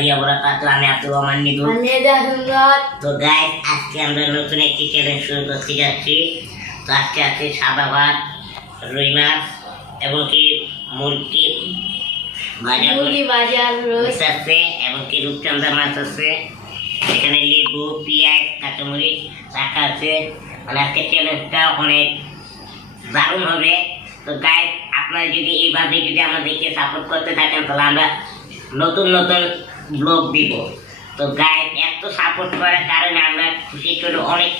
বাহিয়া বড় কাতু আমি আব্দুল রহমান নিদু। তো গাইস আজকে আমরা নতুন একটি চ্যালেঞ্জ শুরু করতে যাচ্ছি। তো আজকে আছে সাদা ভাত, রুই মাছ এবং কি মুরগি ভাজা রোস্ট আছে এবং কি রূপচন্দা মাছ আছে। এখানে লেবু, পেঁয়াজ, কাঁচামরিচ রাখা আছে। মানে আজকে চ্যালেঞ্জটা অনেক দারুণ হবে। তো গাইস আপনারা যদি এইভাবে যদি আমাদেরকে সাপোর্ট করতে থাকেন তাহলে আমরা নতুন নতুন ব্লগ দিব। তো গাইস এত সাপোর্ট করার কারণে আমরা খুশি করে অনেক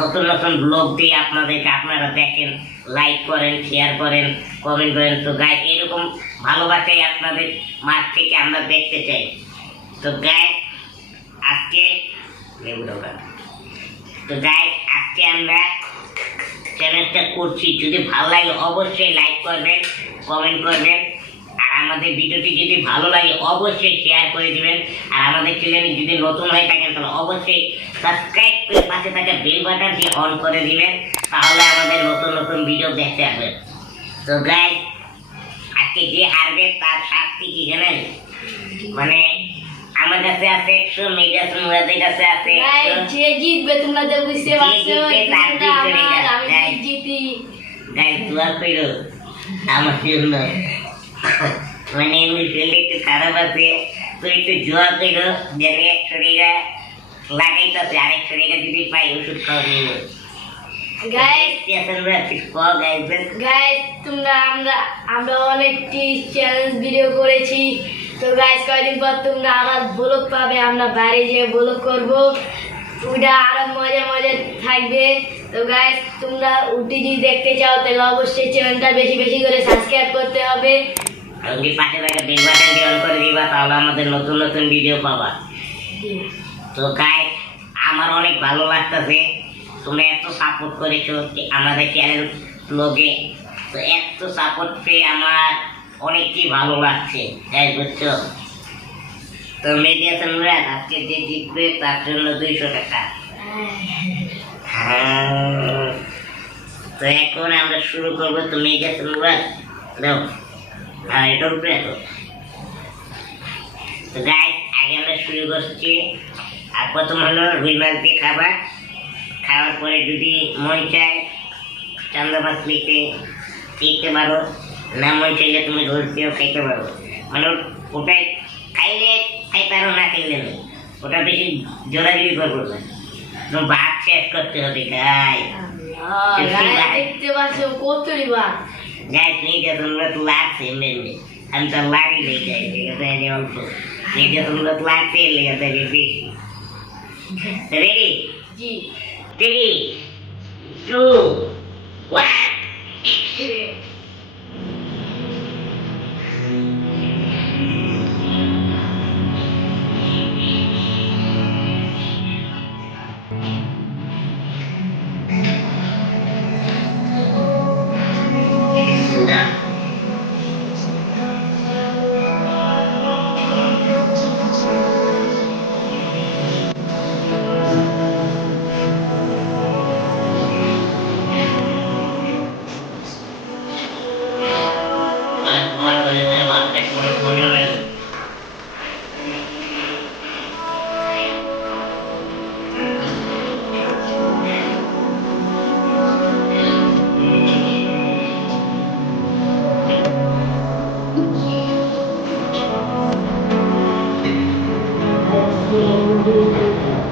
নতুন নতুন ব্লগ দিই আপনাদেরকে। আপনারা দেখেন, লাইক করেন, শেয়ার করেন, কমেন্ট করেন। তো গাইস এরকম ভালোবাসাই আপনাদের মাঠ থেকে আমরা দেখতে চাই। তো গাইস আজকে আজকে আমরা চ্যানেলটা করছি। যদি ভালো লাগে অবশ্যই লাইক করবেন, কমেন্ট করবেন, আর আমাদের ভিডিওটি যদি ভালো লাগে অবশ্যই শেয়ার করে দিবেন। আর আমাদের চ্যানেলে যদি নতুন হয়ে থাকেন তাহলে অবশ্যই সাবস্ক্রাইব করে পাশে থাকা বেল বাটনটি অন করে দিবেন, তাহলে আমাদের নতুন নতুন ভিডিও দেখতে পাবেন। তো গাইস আজকে যে হারবে তার শাস্তি কি জানেন? মানে আমার কাছে আছে 100, মেজাজ মুরাদের কাছে আছে 100। যে জিতবে তোমরা তো বুঝতে পারছো, আমি জিতি। গাইস দোয়া কইরো আমার জন্য। মানে এমনি শরীর একটু খারাপ আছে, তো একটু দোয়া কইরো যেন 100 টাকা লাগাইতেছে, আর 100 টাকা যদি পাই ওষুধ খাওয়া নিব। গাইস তোমরা আমরা অনেকটি চ্যালেঞ্জ ভিডিও করেছি। তো গাইস কয়েকদিন পর তোমরা আবার ব্লগ পাবে, আমরা বাইরে যেয়ে ব্লগ করবো, ওটা আরো মজা মজা থাকবে। তো গাইস তোমরা উঠি যদি দেখতে চাও তাহলে অবশ্যই চ্যানেলটা বেশি বেশি করে সাবস্ক্রাইব করতে হবে। আর যদি পাশে থাকা বেল বাটনটি অন করে দিবা তাহলে আমাদের নতুন নতুন ভিডিও পাবা। তো গাইস আমার অনেক ভালো লাগতেছে, তোমরা এত সাপোর্ট করেছো আমাদের চ্যানেল ব্লগে। তো এত সাপোর্ট পেয়ে আমার অনেকই ভালো লাগছে, তাই বুঝছো? তো মেডিয়াশন মুরাদ আজকে যে জিতবে তার জন্য 200 টাকা। তো এখন আমরা শুরু করবো। তো মেডিয়াশন মুরাদ দাও, আর এটার উপরে তো গাইস আগে আমরা শুরু করছি। আর প্রথম হলো রুই মাছ দিয়ে খাবার। খাওয়ার পরে যদি মন চায় চান্দা মাছ খেতে পারো, না মন চাইলে তুমি রোজ দিয়েও খাইতে পারো। মানে ওটাই খাইলে খাইতে পারো, না খাইলে নেই। ওটা বেশি জোরাজুরি করবো না, ভাত শেষ করতে হবে। দেখতে পাচ্ছ কতটি ভাত গাছ নিয়ে যা তোমরা তো লাগছে এমনি, আমি তো লাগি নেই যাই, ঠিক আছে? অল্প নিয়ে যা তোমরা তো লাগছে লেগে থাকে বেশি। রেডি? জি। 3, 2, 1.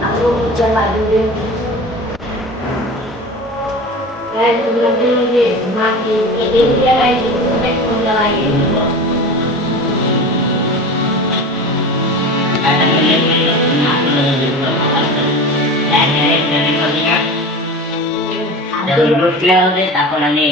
Aku coba dulu. Dulu deh, mati. Ini dia lagi, sampai punya lagi. তারপর আমি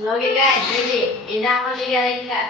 Lagi guys, jadi ini aku tinggalin kak.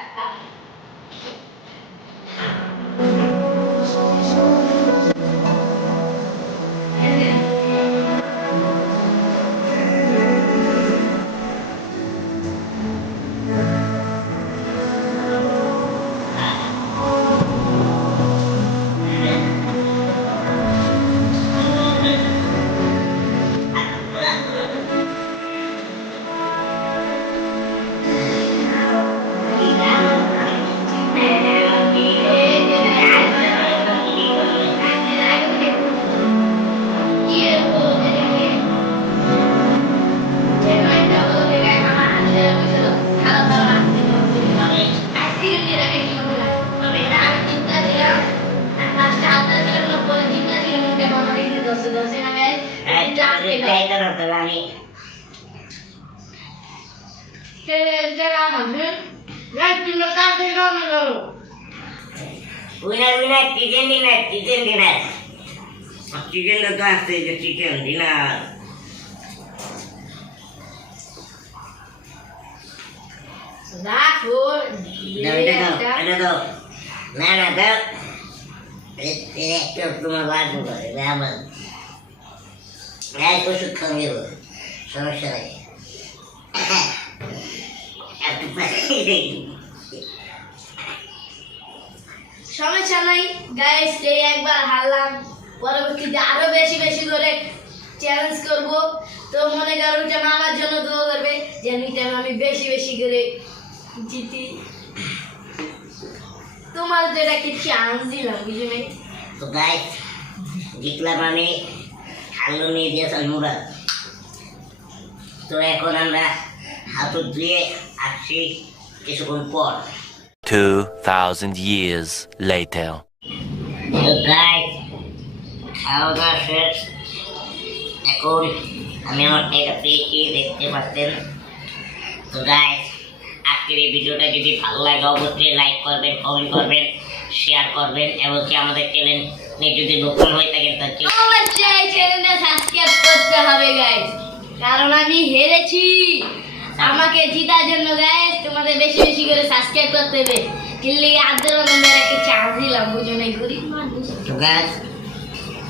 Winner, chicken dinner. Chicken to আসছে যে chicken dinner. দেখো এটা দাও না দাও একটু তোমার লাগবে করে আমার এক ওষুধ খাওয়াই দেবো সমস্যা নেই সমস্যা নাই গাইস, এই একবার হারলাম, পরবর্তীতে আরো বেশি বেশি করে চ্যালেঞ্জ করব। তো মনে করো যে আমার জন্য দোয়া করবে যে নিতাম আমি বেশি বেশি করে জিতি। তোমার তো এটা কি চান্স দিলাম বুঝে নাই। তো গাইস জিতলাম আমি, হারলো নিয়ে দিয়েছে মুরাদ। তো এখন আমরা হাত ধুয়ে আসছি কিছুক্ষণ পর। 2,000 years later. তো গাইস খাওয়া দাওয়া শেষ, এখন আমি আমার টাকা পেয়েছি দেখতে পাচ্ছেন। তো গাইস আজকের এই ভিডিওটা যদি ভালো লাগে অবশ্যই লাইক করবেন, কমেন্ট করবেন, শেয়ার করবেন এবং কি আমাদের চ্যানেলে যদি নতুন হয়ে থাকেন তাহলে অবশ্যই এই চ্যানেলটা সাবস্ক্রাইব করতে হবে গাইস, কারণ আমি হেরেছি। আমাকে জিতার জন্য গাইস তোমাদের বেশি বেশি করে সাবস্ক্রাইব করতে হবে। কিল্লি আন্দোলনের একটা চান্স দিলাম বুঝো নাই, গরিব মানুষ। তো গাইস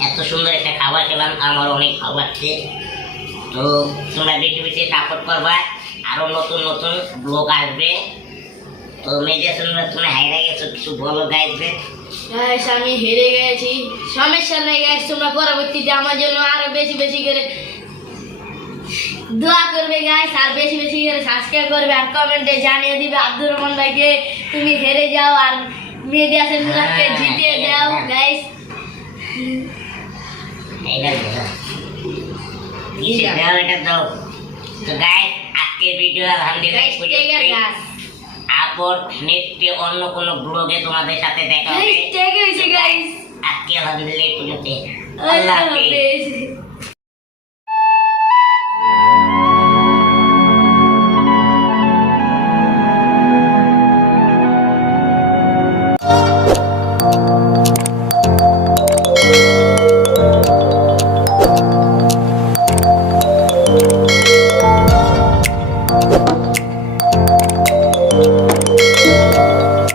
এত সুন্দর একটা খাবার খেলাম, আমার অনেক ভালো লাগছে। তো তোমরা বেশি বেশি সাপোর্ট করবা, আরো নতুন নতুন ব্লগ আসবে। তো মেজে শুনবে তুমি হাইরা গেছো, কিছু বলো গাইস। গাইস আমি হেরে গেছি, সমস্যা নেই গাইস, তোমরা পরবর্তীতে আমার জন্য আরো বেশি বেশি করে দোয়া করবে গাইস, আর বেশি বেশি করে সাবস্ক্রাইব করবে, আর কমেন্টে জানিয়ে দিবে আব্দুর রহমান ভাইকে তুমি হেরে যাও আর মেহেদী হাসান মুরাদকে জিতিয়ে দাও গাইস। এটা দাও, এটা দাও। তো গাইস আজকের ভিডিও আলহামদুলিল্লাহ এই পর্যন্তই। আবার নেক্সট অন্য কোনো ব্লগে তোমাদের সাথে দেখা হবে। গাইস আজকে আলহামদুলিল্লাহ এই পর্যন্তই। আল্লাহ আল্লাহ হাফেজ। হাফেজ।